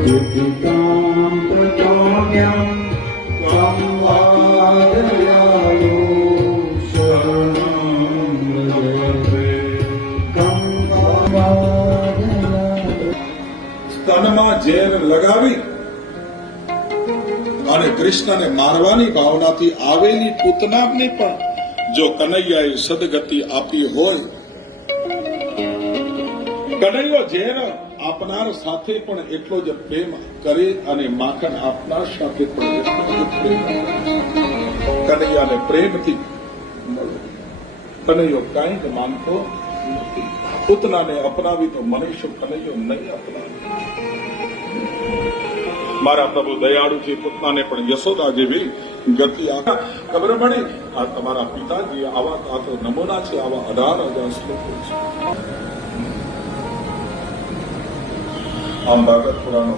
સ્તનમાં ઝેર લગાવી અને કૃષ્ણને મારવાની ભાવનાથી આવેલી પૂતનાને પણ જો કનૈયાએ સદગતિ આપી હોય, કનૈયો ઝેર આપનાર સાથે પણ એટલો જ પ્રેમ કરે અને માખણ આપનાર સાથે પણ એટલો જ પ્રેમ કરે. કનૈયાને પ્રેમથી મળો. કનૈયો કાંઈ જ માનતો નથી. પૂતનાને અપનાવી તો મને શું કનૈયો નહીં અપનાવે? મારા પ્રભુ દયાળુ છે. પૂતનાને પણ યશોદા જેવી ગતિ આપે. ખબર પડી આ તમારા પિતાજી આવા આ તો નમૂના છે. આવા 18,000 શ્લોકો છે. આમ ભાગવત પુરાણો